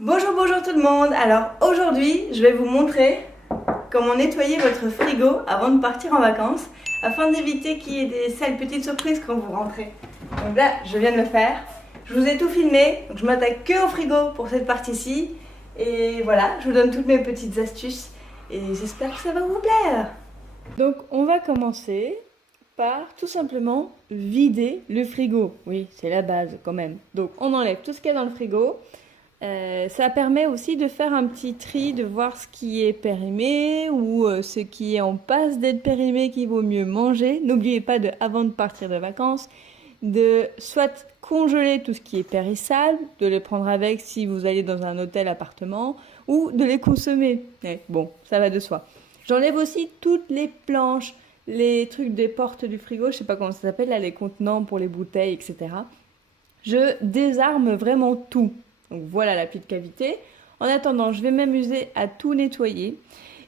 Bonjour tout le monde. Alors aujourd'hui je vais vous montrer comment nettoyer votre frigo avant de partir en vacances afin d'éviter qu'il y ait des sales petites surprises quand vous rentrez. Donc là je viens de le faire, je vous ai tout filmé, donc je m'attaque que au frigo pour cette partie-ci et voilà, je vous donne toutes mes petites astuces et j'espère que ça va vous plaire. Donc on va commencer par tout simplement vider le frigo. Oui, c'est la base quand même. Donc on enlève tout ce qu'il y a dans le frigo. Ça permet aussi de faire un petit tri, de voir ce qui est périmé ou ce qui est en passe d'être périmé qu'il vaut mieux manger. N'oubliez pas avant de partir de vacances, de soit congeler tout ce qui est périssable, de les prendre avec si vous allez dans un hôtel appartement ou de les consommer. Bon, ça va de soi. J'enlève aussi toutes les planches, les trucs des portes du frigo, je sais pas comment ça s'appelle, là, les contenants pour les bouteilles, etc. Je désarme vraiment tout. Donc voilà la petite cavité. En attendant, je vais m'amuser à tout nettoyer.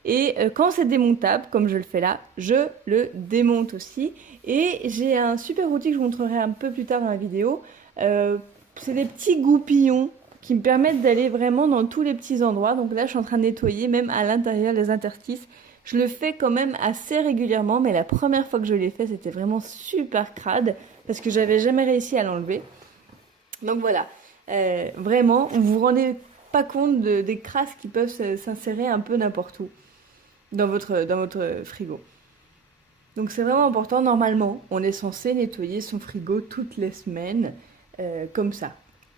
Et quand c'est démontable, comme je le fais là, je le démonte aussi. Et j'ai un super outil que je vous montrerai un peu plus tard dans la vidéo. C'est des petits goupillons qui me permettent d'aller vraiment dans tous les petits endroits. Donc là, je suis en train de nettoyer, même à l'intérieur, les interstices. Je le fais quand même assez régulièrement, mais la première fois que je l'ai fait, c'était vraiment super crade parce que j'avais jamais réussi à l'enlever. Donc voilà. Vraiment, vous vous rendez pas compte des crasses qui peuvent s'insérer un peu n'importe où dans votre frigo. Donc c'est vraiment important. Normalement, on est censé nettoyer son frigo toutes les semaines, comme ça.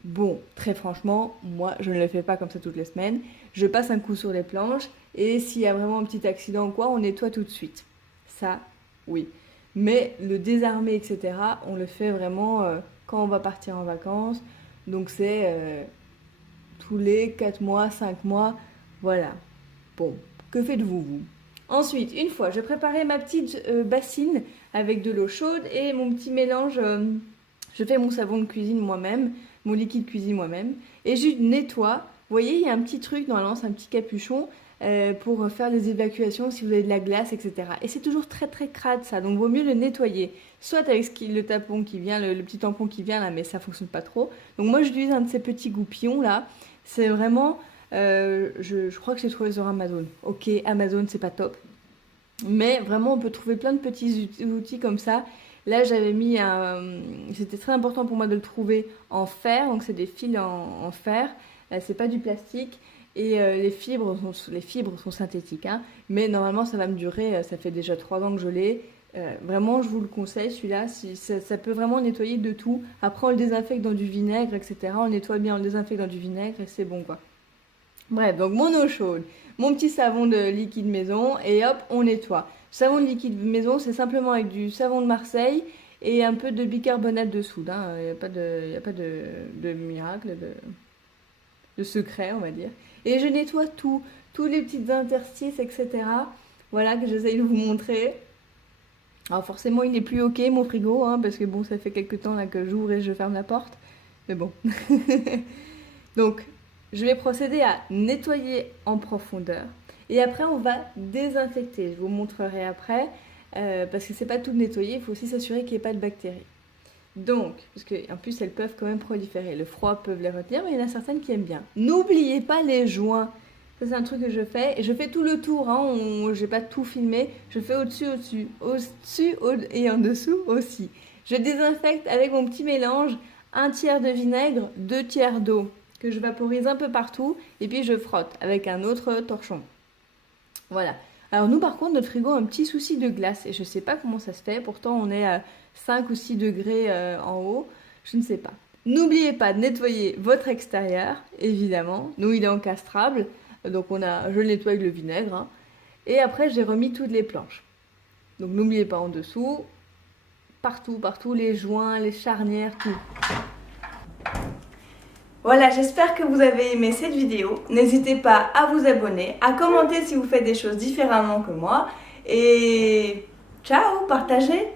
Bon, très franchement, moi, je ne le fais pas comme ça toutes les semaines. Je passe un coup sur les planches et s'il y a vraiment un petit accident ou quoi, on nettoie tout de suite. Ça, oui. Mais le désarmer, etc., on le fait vraiment quand on va partir en vacances. Donc c'est tous les 4 mois, 5 mois, voilà. Bon, que faites-vous, vous? Ensuite, une fois, je préparais ma petite bassine avec de l'eau chaude et mon petit mélange. Je fais mon savon de cuisine moi-même, mon liquide cuisine moi-même. Et je nettoie. Vous voyez, il y a un petit truc, normalement, c'est un petit capuchon pour faire les évacuations si vous avez de la glace, etc. Et c'est toujours très très crade ça, donc vaut mieux le nettoyer. Soit avec le tampon qui vient, le petit tampon qui vient là, mais ça fonctionne pas trop. Donc moi j'utilise un de ces petits goupillons là. C'est vraiment, je crois que j'ai trouvé sur Amazon. Ok, Amazon c'est pas top. Mais vraiment on peut trouver plein de petits outils comme ça. Là j'avais mis c'était très important pour moi de le trouver en fer, donc c'est des fils en fer. C'est pas du plastique. Et les fibres sont synthétiques, hein, mais normalement ça va me durer, ça fait déjà 3 ans que je l'ai. Vraiment, je vous le conseille, celui-là, ça peut vraiment nettoyer de tout. Après, on le désinfecte dans du vinaigre, etc. On le nettoie bien, on le désinfecte dans du vinaigre et c'est bon, quoi. Bref, donc mon eau chaude, mon petit savon de liquide maison et hop, on nettoie. Savon de liquide maison, c'est simplement avec du savon de Marseille et un peu de bicarbonate de soude. Il n'y a pas de miracle, de secret, on va dire. Et je nettoie tout, tous les petites interstices, etc. Voilà, que j'essaye de vous montrer. Alors forcément, il n'est plus ok, mon frigo, hein, parce que bon, ça fait quelques temps là que j'ouvre et je ferme la porte. Mais bon. Donc, je vais procéder à nettoyer en profondeur. Et après, on va désinfecter. Je vous montrerai après, parce que c'est pas tout nettoyer, il faut aussi s'assurer qu'il n'y ait pas de bactéries. Donc, parce qu'en plus elles peuvent quand même proliférer, le froid peut les retenir, mais il y en a certaines qui aiment bien. N'oubliez pas les joints, ça c'est un truc que je fais, et je fais tout le tour, hein, j'ai pas tout filmé, je fais au-dessus, et en dessous aussi. Je désinfecte avec mon petit mélange, 1/3 de vinaigre, 2/3 d'eau, que je vaporise un peu partout, et puis je frotte avec un autre torchon. Voilà. Alors nous par contre notre frigo a un petit souci de glace et je ne sais pas comment ça se fait, pourtant on est à 5 ou 6 degrés en haut, je ne sais pas. N'oubliez pas de nettoyer votre extérieur, évidemment. Nous il est encastrable, donc je le nettoie avec le vinaigre. Hein. Et après j'ai remis toutes les planches. Donc n'oubliez pas en dessous, partout, les joints, les charnières, tout. Voilà, j'espère que vous avez aimé cette vidéo. N'hésitez pas à vous abonner, à commenter si vous faites des choses différemment que moi. Et ciao, partagez!